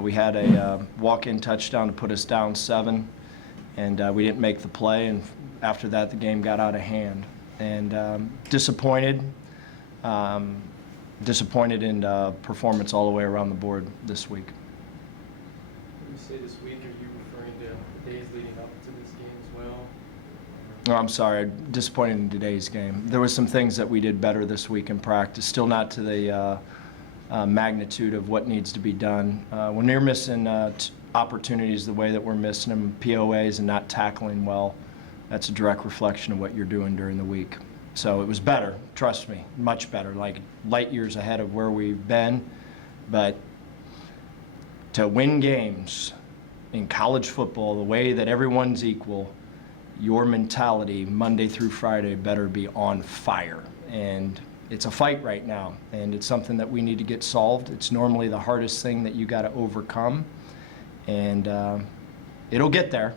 We had a walk-in touchdown to put us down 7, and we didn't make the play, and after that the game got out of hand. And disappointed in performance all the way around the board this week. When you say this week, are you referring to the days leading up to this game as well? No, I'm sorry, disappointed in today's game. There was some things that we did better this week in practice, still not to the magnitude of what needs to be done. When you're missing opportunities the way that we're missing them, POAs, and not tackling well, that's a direct reflection of what you're doing during the week. So it was better, trust me, much better, like light years ahead of where we've been. But to win games in college football the way that everyone's equal, your mentality Monday through Friday better be on fire. And it's a fight right now, and it's something that we need to get solved. It's normally the hardest thing that you got to overcome, and it'll get there.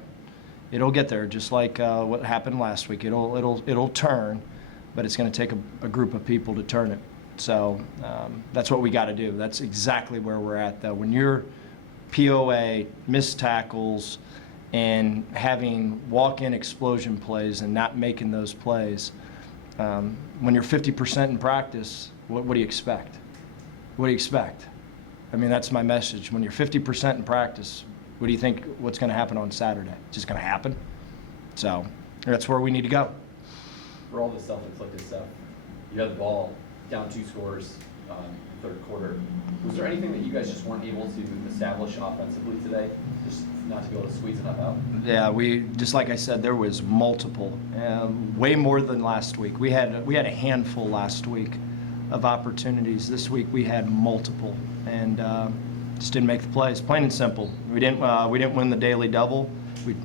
It'll get there, just like what happened last week. It'll turn, but it's going to take a group of people to turn it. So that's what we got to do. That's exactly where we're at, though. When you're POA, missed tackles, and having walk-in explosion plays and not making those plays, when you're 50% in practice, what do you expect? What do you expect? I mean, that's my message. When you're 50% in practice, what do you think what's going to happen on Saturday? Just going to happen? So that's where we need to go. For all this self-inflicted stuff, you had the ball down 2 scores in the third quarter. Was there anything that you guys just weren't able to establish offensively today, just not to be able to squeeze enough out? Yeah, just like I said, there was multiple, way more than last week. We had a handful last week of opportunities. This week we had multiple, and just didn't make the plays. Plain and simple. We didn't win the daily double.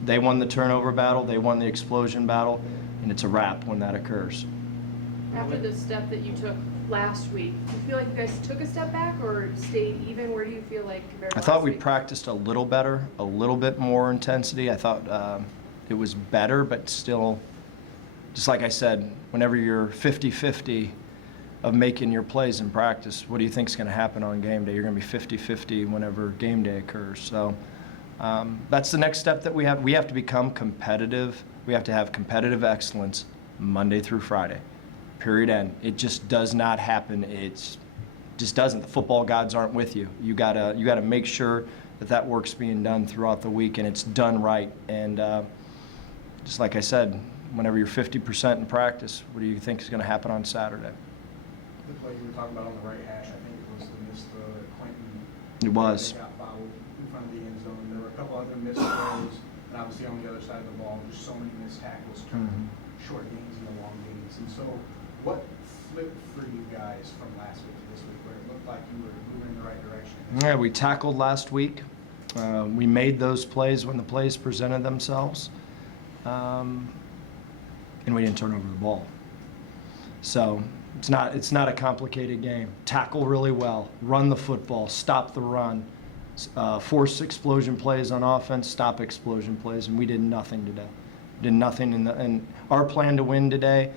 They won the turnover battle. They won the explosion battle, and it's a wrap when that occurs. After the step that you took last week, do you feel like you guys took a step back or stayed even? Where do you feel like compared to I thought last we week? practiced a little better, a little bit more intensity. I thought it was better, but still, just like I said, whenever you're 50-50 of making your plays in practice, what do you think is going to happen on game day? You're going to be 50-50 whenever game day occurs. So that's the next step that we have. We have to become competitive. We have to have competitive excellence Monday through Friday. Period, end. It just does not happen. It just doesn't. The football gods aren't with you. You gotta make sure that work's being done throughout the week and it's done right. And just like I said, whenever you're 50% in practice, what do you think is going to happen on Saturday? The play you were talking about on the right hash, I think it was the missed Quentin. It was. They got fouled in front of the end zone. There were a couple other missed throws, and obviously on the other side of the ball, there's so many missed tackles, short gains and the long gains. And so, what flipped for you guys from last week to this week, where it looked like you were moving in the right direction? Yeah, we tackled last week. We made those plays when the plays presented themselves, and we didn't turn over the ball. So it's not a complicated game. Tackle really well, run the football, stop the run, force explosion plays on offense, stop explosion plays, and we did nothing today. Did nothing in our plan to win today.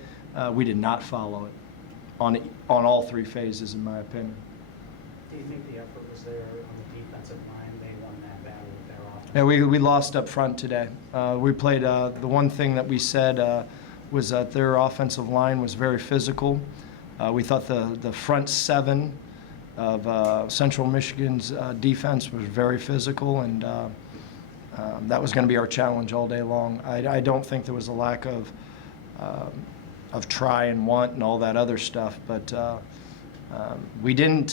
We did not follow it on all 3 phases, in my opinion. Do you think the effort was there on the defensive line? They won that battle with their offense. Yeah, we lost up front today. We played, the one thing that we said was that their offensive line was very physical. We thought the front 7 of Central Michigan's defense was very physical, and that was going to be our challenge all day long. I don't think there was a lack of try and want and all that other stuff, but we didn't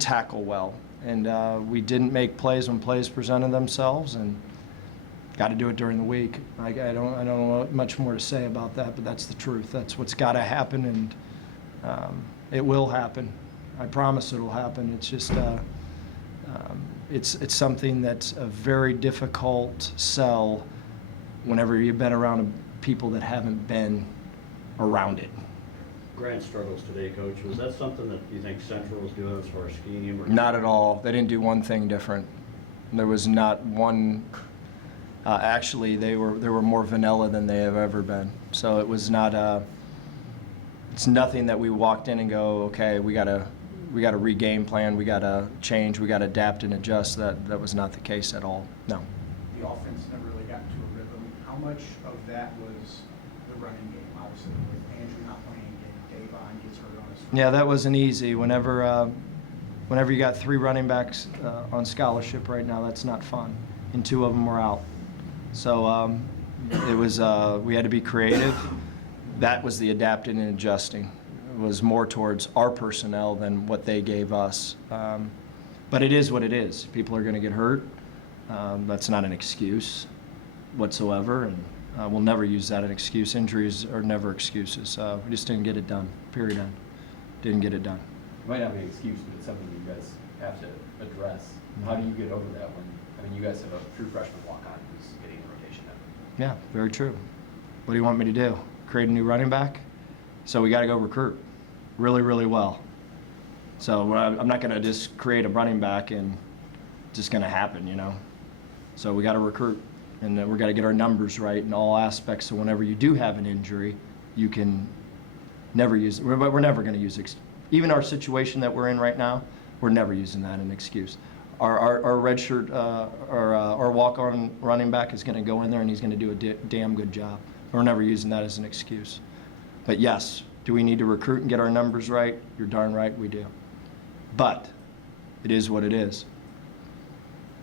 tackle well, and we didn't make plays when plays presented themselves, and got to do it during the week. I don't know much more to say about that, but that's the truth. That's what's got to happen, and it will happen. I promise it'll happen. It's just it's something that's a very difficult sell whenever you've been around people that haven't been around it. Grant struggles today, Coach. Was that something that you think Central was doing as far as scheme? Or Not at all. They didn't do one thing different. There was not one. Actually, they were more vanilla than they have ever been. So it was not. It's nothing that we walked in and go, okay, we gotta regame plan, we got to change, we got to adapt and adjust. That was not the case at all. No. The offense never really got into a rhythm. How much of that was the running game? Obviously, with Andrew not playing, and Davon gets hurt on his first. Yeah, that wasn't easy. Whenever you got 3 running backs on scholarship right now, that's not fun, and 2 of them were out. So it was we had to be creative. That was the adapting and adjusting. It was more towards our personnel than what they gave us. But it is what it is. People are going to get hurt. That's not an excuse whatsoever, and we'll never use that as an excuse. Injuries are never excuses. We just didn't get it done, period end. Didn't get it done. It might not be an excuse, but it's something you guys have to address. How do you get over that when, I mean, you guys have a true freshman walk-on who's getting the rotation now? Yeah, very true. What do you want me to do? Create a new running back? So we got to go recruit really, really well. So I'm not going to just create a running back and it's just going to happen, you know. So we got to recruit, and we got to get our numbers right in all aspects. So whenever you do have an injury, you can never use. We're never going to use even our situation that we're in right now. We're never using that as an excuse. Our redshirt, our walk-on running back is going to go in there and he's going to do a damn good job. We're never using that as an excuse. But yes, do we need to recruit and get our numbers right? You're darn right we do. But it is what it is.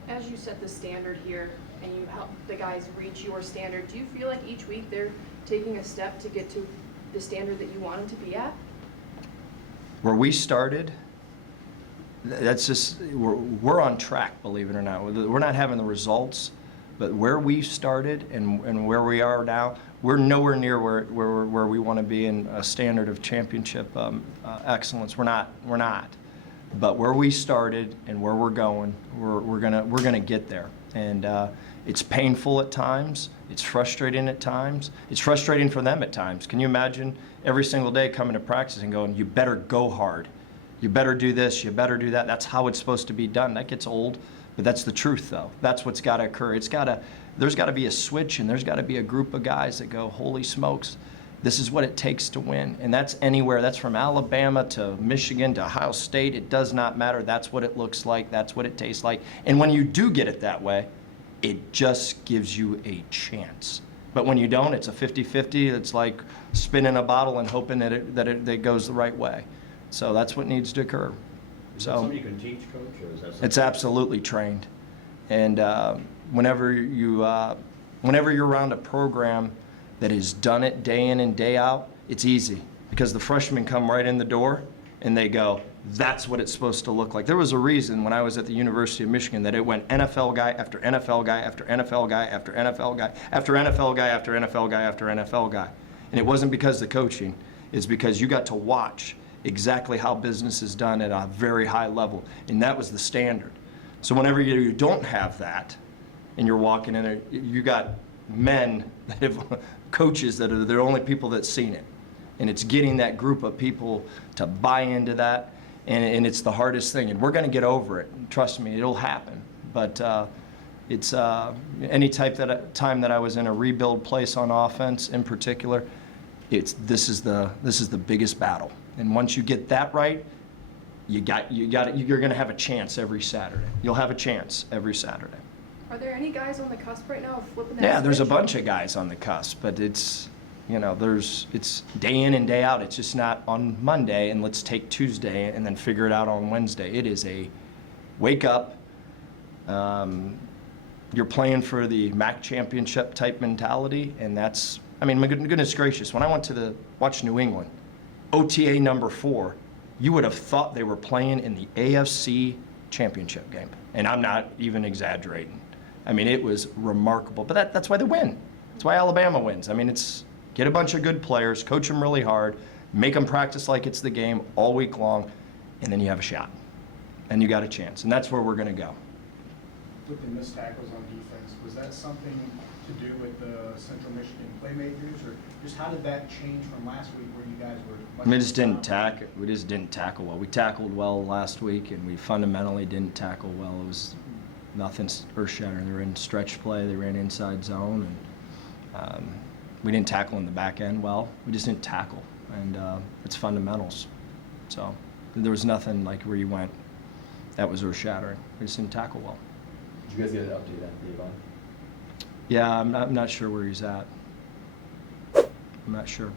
As you set the standard here and you help the guys reach your standard, do you feel like each week they're taking a step to get to the standard that you want them to be at? Where we started, that's just, we're on track, believe it or not. We're not having the results, but where we started and where we are now, we're nowhere near where we want to be in a standard of championship excellence. We're not. But where we started and where we're going, we're gonna get there. And it's painful at times. It's frustrating at times. It's frustrating for them at times. Can you imagine every single day coming to practice and going, "You better go hard. You better do this. You better do that." That's how it's supposed to be done. That gets old, but that's the truth, though. That's what's got to occur. There's got to be a switch, and there's got to be a group of guys that go, "Holy smokes, this is what it takes to win." And that's anywhere. That's from Alabama to Michigan to Ohio State. It does not matter. That's what it looks like. That's what it tastes like. And when you do get it that way, it just gives you a chance. But when you don't, it's a 50-50. It's like spinning a bottle and hoping that it goes the right way. So that's what needs to occur. Is that something you can teach, Coach, or is that something? It's absolutely trained. And whenever you're around a program that has done it day in and day out, it's easy because the freshmen come right in the door and they go, "That's what it's supposed to look like." There was a reason when I was at the University of Michigan that it went NFL guy after NFL guy after NFL guy after NFL guy after NFL guy after NFL guy after NFL guy. And it wasn't because of the coaching. It's because you got to watch exactly how business is done at a very high level. And that was the standard. So whenever you don't have that and you're walking in there, you got men that have coaches that are the only people that's seen it. And it's getting that group of people to buy into that. And it's the hardest thing. And we're going to get over it. Trust me, it'll happen. But it's any time that I was in a rebuild place on offense in particular, this is the biggest battle. And once you get that right, you're going to have a chance every Saturday. You'll have a chance every Saturday. Are there any guys on the cusp right now of flipping that Yeah, there's a switch? bunch of guys on the cusp, but it's day in and day out. It's just not on Monday and let's take Tuesday and then figure it out on Wednesday. It is a wake up. You're playing for the MAC championship type mentality, and that's, I mean, my goodness gracious, when I went to watch New England, OTA number 4, you would have thought they were playing in the AFC championship game. And I'm not even exaggerating. I mean, it was remarkable. But that's why they win. That's why Alabama wins. I mean, it's get a bunch of good players, coach them really hard, make them practice like it's the game all week long, and then you have a shot. And you got a chance. And that's where we're going to go. With the missed tackles on defense, was that something to do with the Central Michigan playmakers, or just how did that change from last week where you guys were much We just didn't more we just didn't tackle well. We tackled well last week, and we fundamentally didn't tackle well. It was nothing earth-shattering. They were in stretch play. They ran inside zone, and we didn't tackle in the back end well. We just didn't tackle, and it's fundamentals. So There was nothing like where you went, that was earth-shattering. We just didn't tackle well. Did you guys get an update on Avon? Yeah, I'm not sure where he's at. I'm not sure.